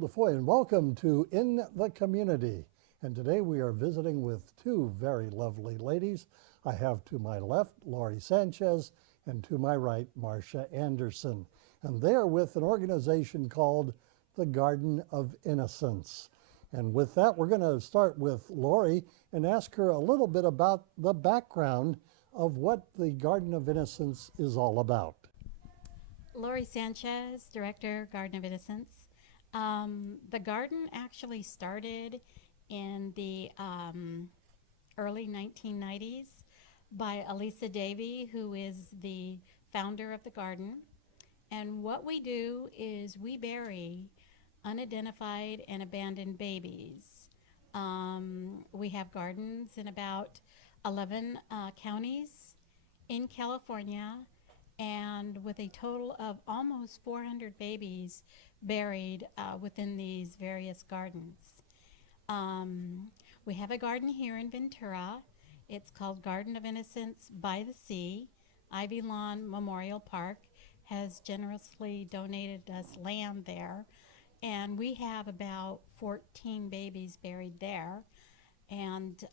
DeFoi, and welcome to In the Community. And today we are visiting with two very lovely ladies. I have to my left Lori Sanchez and to my right Marcia Anderson. And they are with an organization called the Garden of Innocence. And with that, we're going to start with Lori and ask her a little bit about the background of what the Garden of Innocence is all about. Lori Sanchez, Director, Garden of Innocence. The garden actually started in the early 1990s by Elisa Davy, who is the founder of the garden. And what we do is we bury unidentified and abandoned babies. We have gardens in about 11 counties in California, and with a total of almost 400 babies buried within these various gardens. We have a garden here in Ventura. It's called Garden of Innocence by the Sea. Ivy Lawn Memorial Park has generously donated us land there, and we have about 14 babies buried there, and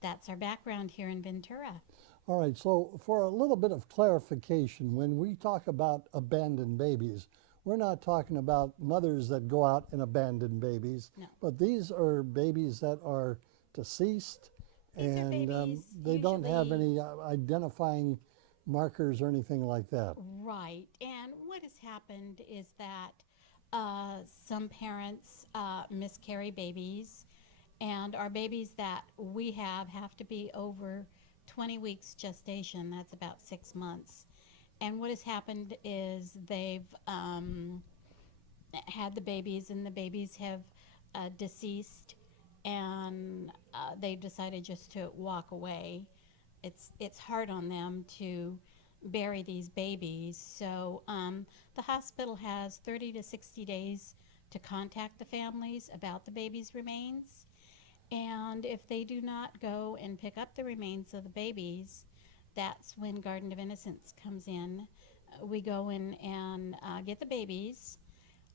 that's our background here in Ventura. All right, so for a little bit of clarification, when we talk about abandoned babies, we're not talking about mothers that go out and abandon babies, No. but these are babies that are deceased These are and babies they don't have usually- any identifying markers or anything like that. Right. And what has happened is that some parents miscarry babies, and our babies that we have to be over 20 weeks gestation. That's about 6 months. And what has happened is they've had the babies, and the babies have deceased, and they've decided just to walk away. It's hard on them to bury these babies. So the hospital has 30 to 60 days to contact the families about the baby's remains. And if they do not go and pick up the remains of the babies, that's when Garden of Innocence comes in. We go in and get the babies.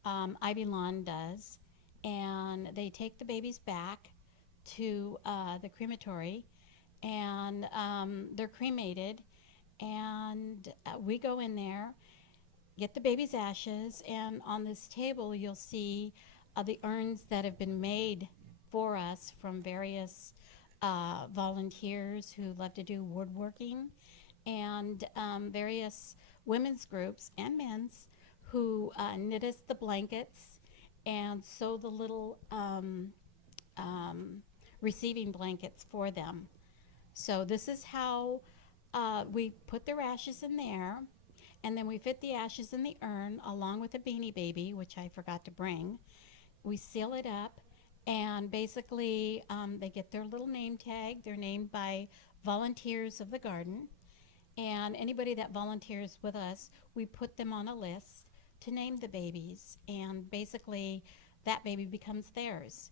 Ivy Lawn does. And they take the babies back to the crematory, and they're cremated. And we go in there, get the baby's ashes, and on this table you'll see the urns that have been made for us from various volunteers who love to do woodworking, and various women's groups and men's who knit us the blankets and sew the little receiving blankets for them. So this is how we put their ashes in there, and then we fit the ashes in the urn along with a beanie baby, which I forgot to bring. We seal it up, and basically they get their little name tag. They're named by volunteers of the garden, and anybody that volunteers with us, we put them on a list to name the babies, and basically that baby becomes theirs.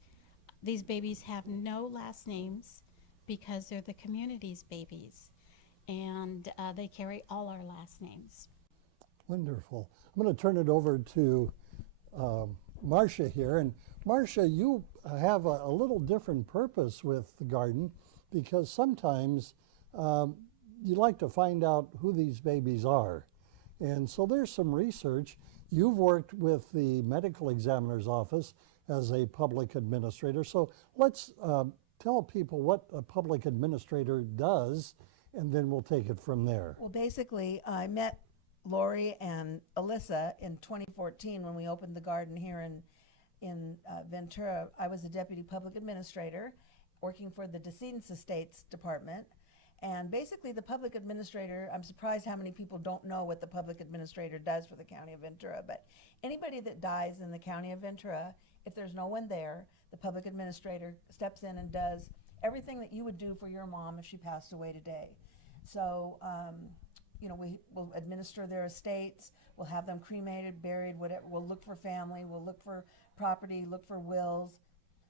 These babies have no last names because they're the community's babies, and they carry all our last names. Wonderful. I'm going to turn it over to Marcia here. And Marcia, you have a little different purpose with the garden, because sometimes you like to find out who these babies are. And so there's some research. You've worked with the medical examiner's office as a public administrator. So let's tell people what a public administrator does, and then we'll take it from there. Well, basically, I met Lori and Alyssa in 2014 when we opened the garden here in Ventura. I was a deputy public administrator working for the Decedents Estates Department. And basically the public administrator, I'm surprised how many people don't know what the public administrator does for the county of Ventura, but anybody that dies in the county of Ventura, if there's no one there, the public administrator steps in and does everything that you would do for your mom if she passed away today. So, we will administer their estates, we'll have them cremated, buried, whatever. We'll look for family, we'll look for property, look for wills.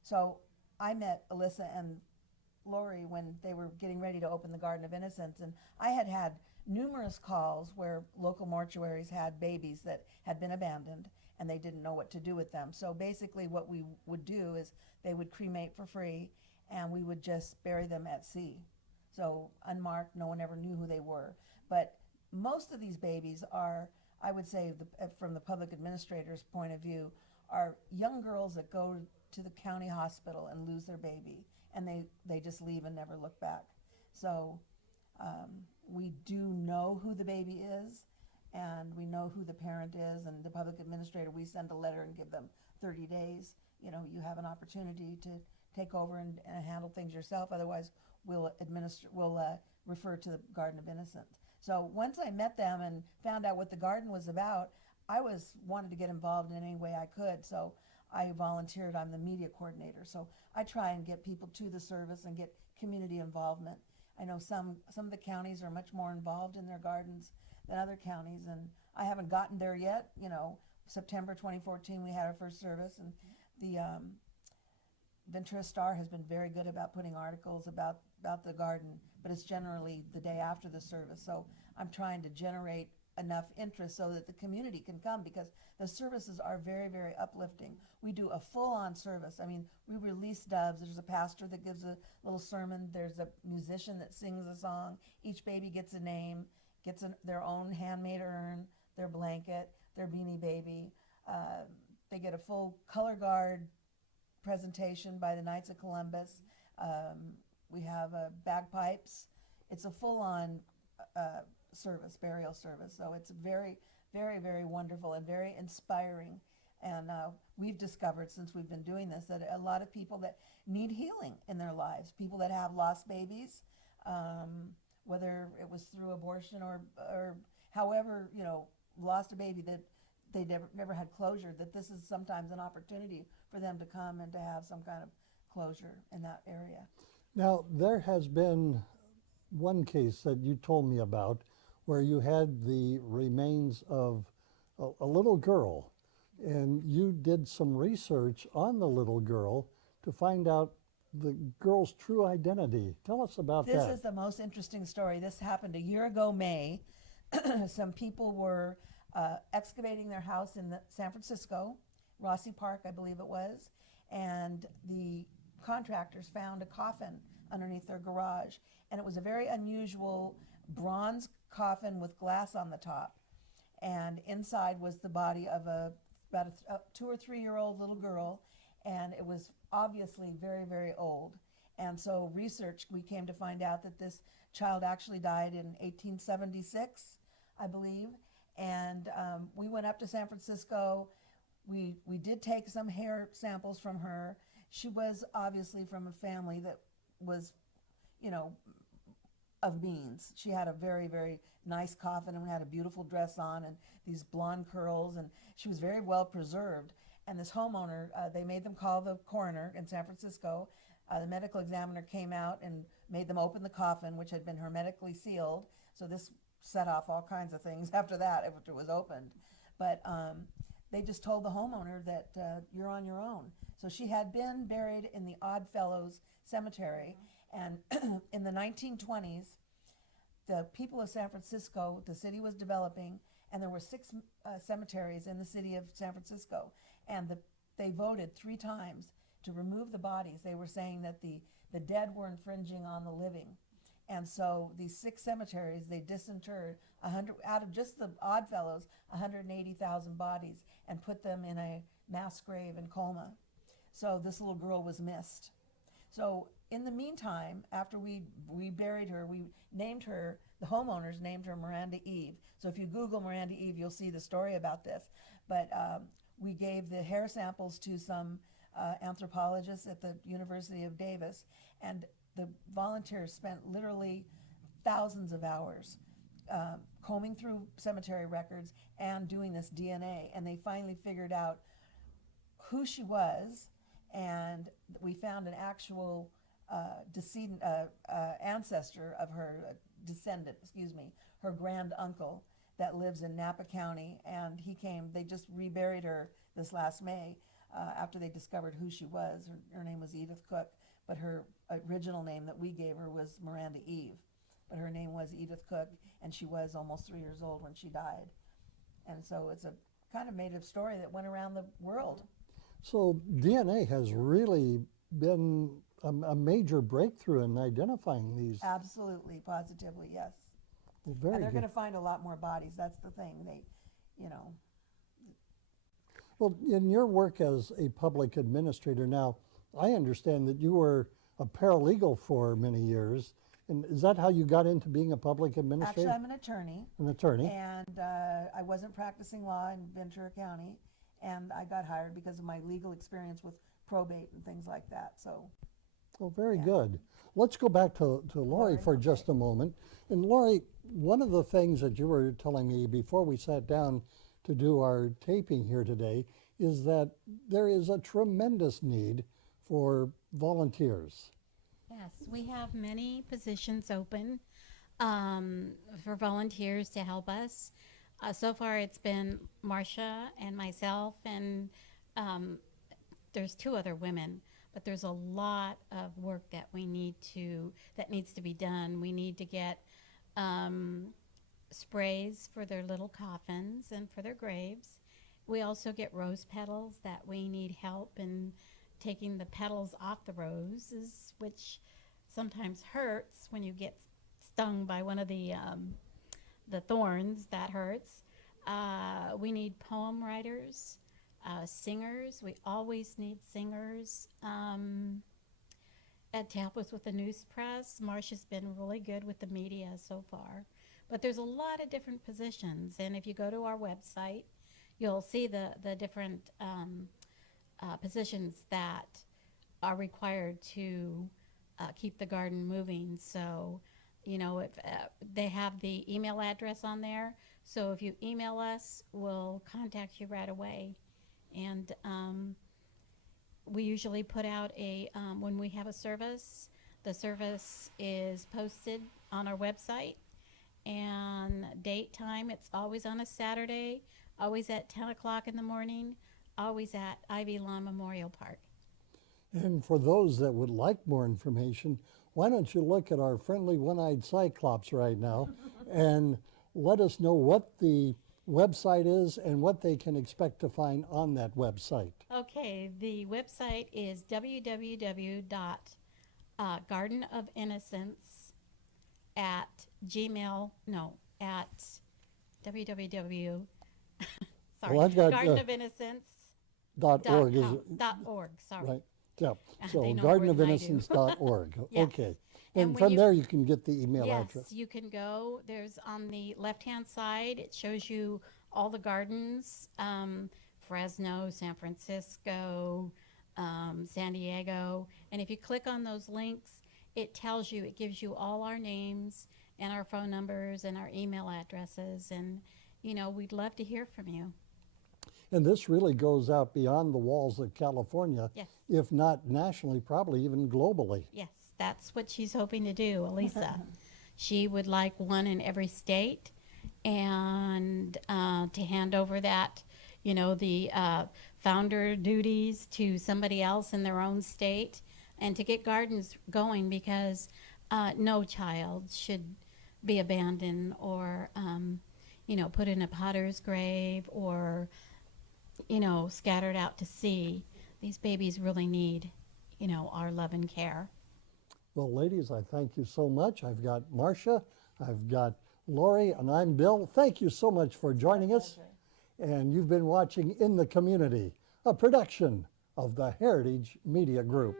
So I met Alyssa and Lori when they were getting ready to open the Garden of Innocence, and I had numerous calls where local mortuaries had babies that had been abandoned, and they didn't know what to do with them. So basically what we would do is they would cremate for free, and we would just bury them at sea. So unmarked, no one ever knew who they were. But most of these babies are, I would say, from the public administrator's point of view, are young girls that go to the county hospital and lose their baby, and they just leave and never look back. So we do know who the baby is, and we know who the parent is, and the public administrator, we send a letter and give them 30 days. You know, you have an opportunity to take over and handle things yourself. Otherwise, we'll refer to the Garden of Innocence. So once I met them and found out what the garden was about, I wanted to get involved in any way I could. So I volunteered. I'm the media coordinator. So I try and get people to the service and get community involvement. I know some of the counties are much more involved in their gardens than other counties, and I haven't gotten there yet. You know, September 2014 we had our first service, and the Ventura Star has been very good about putting articles about the garden, but it's generally the day after the service. So I'm trying to generate enough interest so that the community can come, because the services are very, very uplifting. We do a full-on service. I mean, we release doves. There's a pastor that gives a little sermon. There's a musician that sings a song. Each baby gets a name, gets their own handmade urn, their blanket, their beanie baby. They get a full color guard presentation by the Knights of Columbus. We have bagpipes. It's a full-on service, burial service. So it's very, very, very wonderful and very inspiring. And we've discovered, since we've been doing this, that a lot of people that need healing in their lives, people that have lost babies, whether it was through abortion or however, you know, lost a baby that they never had closure, that this is sometimes an opportunity for them to come and to have some kind of closure in that area. Now, there has been one case that you told me about where you had the remains of a little girl, and you did some research on the little girl to find out the girl's true identity. Tell us about that. This is the most interesting story. This happened a year ago, May. Some people were excavating their house in San Francisco, Rossi Park, I believe it was, and the contractors found a coffin underneath their garage, and it was a very unusual bronze coffin with glass on the top, and inside was the body of about a 2 or 3 year old little girl, and it was obviously very, very old. And so we came to find out that this child actually died in 1876, I believe, and we went up to San Francisco. We did take some hair samples from her. She was obviously from a family that was, you know, of means. She had a very, very nice coffin and had a beautiful dress on and these blonde curls, and she was very well preserved. And this homeowner, they made them call the coroner in San Francisco. The medical examiner came out and made them open the coffin, which had been hermetically sealed. So this set off all kinds of things after that, after it was opened. But they just told the homeowner that you're on your own. So she had been buried in the Oddfellows Cemetery. And in the 1920s, the people of San Francisco, the city was developing, and there were 6 cemeteries in the city of San Francisco. And they voted 3 times to remove the bodies. They were saying that the dead were infringing on the living. And so these 6 cemeteries, they disinterred out of just the Oddfellows, 180,000 bodies, and put them in a mass grave in Colma. So this little girl was missed. So in the meantime, after we buried her, we named her, the homeowners named her Miranda Eve. So if you Google Miranda Eve, you'll see the story about this. But we gave the hair samples to some anthropologists at the University of Davis, and the volunteers spent literally thousands of hours combing through cemetery records and doing this DNA, and they finally figured out who she was, and we found an actual ancestor of her her grand uncle that lives in Napa County, and they just reburied her this last May after they discovered who she was. Her name was Edith Cook, but her original name that we gave her was Miranda Eve, but her name was Edith Cook, and she was almost 3 years old when she died. And so it's a kind of made a story that went around the world. So DNA has really been a major breakthrough in identifying these. Absolutely, positively, yes. Well, very And they're good. going to find a lot more bodies. That's the thing. They, you know, Well, in your work as a public administrator now, I understand that you were a paralegal for many years. And is that how you got into being a public administrator? actually, I'm an attorney. An attorney? And I wasn't practicing law in Ventura County, and I got hired because of my legal experience with probate and things like that. So, Oh, very yeah. good. Let's go back to Lori Lori, for okay. just a moment. And Lori, one of the things that you were telling me before we sat down to do our taping here today is that there is a tremendous need for volunteers. Yes, we have many positions open for volunteers to help us. So far, it's been Marcia and myself, and there's 2 other women. But there's a lot of work that needs to be done. We need to get sprays for their little coffins and for their graves. We also get rose petals that we need help in taking the petals off the roses, which sometimes hurts when you get stung by one of the thorns. That hurts. We need poem writers, singers. We always need singers. To help us with the news press. Marcia's been really good with the media so far. But there's a lot of different positions, and if you go to our website, you'll see the different positions that are required to keep the garden moving. So, you know, if they have the email address on there, so if you email us, we'll contact you right away. And we usually put out when we have a service, the service is posted on our website, and date, time, it's always on a Saturday, always at 10 o'clock in the morning, always at Ivy Lawn Memorial Park. And for those that would like more information, why don't you look at our friendly one-eyed cyclops right now and let us know what the website is and what they can expect to find on that website. Okay, the website is www.gardenofInnocence at www. Sorry, Well, I've got, gardenofInnocence.org. .org, sorry. Right. Yeah. They So know more than I do. gardenofInnocence.org. Yes. Okay. And And when from you- there you can get the email Yes, address. you can go. There's on the left-hand side, it shows you all the gardens, Fresno, San Francisco, San Diego. And if you click on those links, it gives you all our names and our phone numbers and our email addresses. And, you know, we'd love to hear from you. And this really goes out beyond the walls of California, Yes. if not nationally, probably even globally. Yes, that's what she's hoping to do, Elisa. She would like one in every state, and to hand over that, you know, the founder duties to somebody else in their own state, and to get gardens going, because no child should be abandoned or, you know, put in a potter's grave or, you know, scattered out to sea. These babies really need, you know, our love and care. Well, ladies, I thank you so much. I've got Marcia, I've got Lori, and I'm Bill. Thank you so much for joining us. And you've been watching In the Community, a production of the Heritage Media Group.